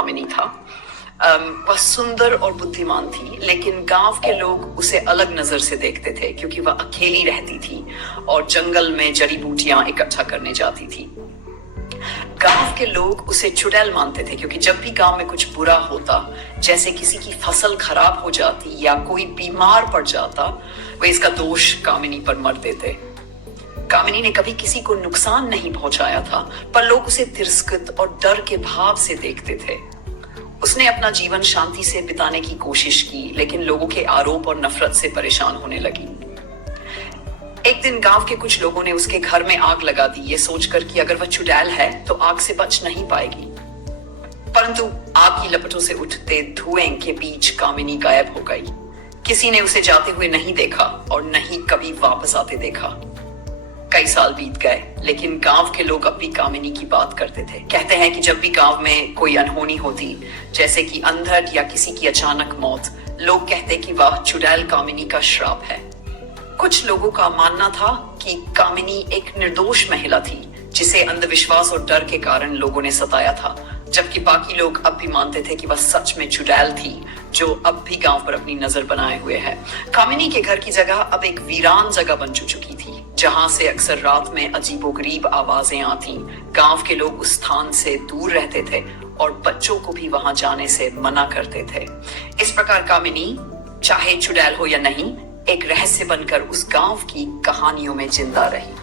कामिनी था। वह सुंदर और बुद्धिमान थी, लेकिन गांव के लोग उसे अलग नजर से देखते थे क्योंकि वह अकेली रहती थी और जंगल में जड़ी बूटियां इकट्ठा करने जाती थी। गांव के लोग उसे चुड़ैल मानते थे क्योंकि जब भी गांव में कुछ बुरा होता, जैसे किसी की फसल खराब हो जाती या कोई बीमार पड़ जाता, वे इसका दोष कामिनी पर मर देते। कामिनी ने कभी किसी को नुकसान नहीं पहुंचाया था, पर लोग उसे तिरस्कृत और डर के भाव से देखते थे। उसने अपना जीवन शांति से बिताने की कोशिश की, लेकिन लोगों के आरोप और नफरत से परेशान होने लगी। एक दिन गांव के कुछ लोगों ने उसके घर में आग लगा दी, ये सोचकर कि अगर वह चुड़ैल है तो आग से बच नहीं पाएगी। परंतु आग की लपटों से उठते धुएं के बीच कामिनी गायब हो गई। किसी ने उसे जाते हुए नहीं देखा और नहीं कभी वापस आते देखा। कई साल बीत गए, लेकिन गांव के लोग अब भी कामिनी की बात करते थे। कहते हैं कि जब भी गांव में कोई अनहोनी होती, जैसे कि अंधड़ या किसी की अचानक मौत, लोग कहते कि वह चुड़ैल कामिनी का श्राप है। कुछ लोगों का मानना था कि कामिनी एक निर्दोष महिला थी जिसे अंधविश्वास और डर के कारण लोगों ने सताया था, जबकि बाकी लोग अब भी मानते थे कि वह सच में चुड़ैल थी जो अब भी गांव पर अपनी नजर बनाए हुए है। कामिनी के घर की जगह अब एक वीरान जगह बन चुकी थी, जहां से अक्सर रात में अजीबोगरीब आवाजें आती। गांव के लोग उस स्थान से दूर रहते थे और बच्चों को भी वहां जाने से मना करते थे। इस प्रकार कामिनी, चाहे चुड़ैल हो या नहीं, एक रहस्य बनकर उस गांव की कहानियों में जिंदा रही।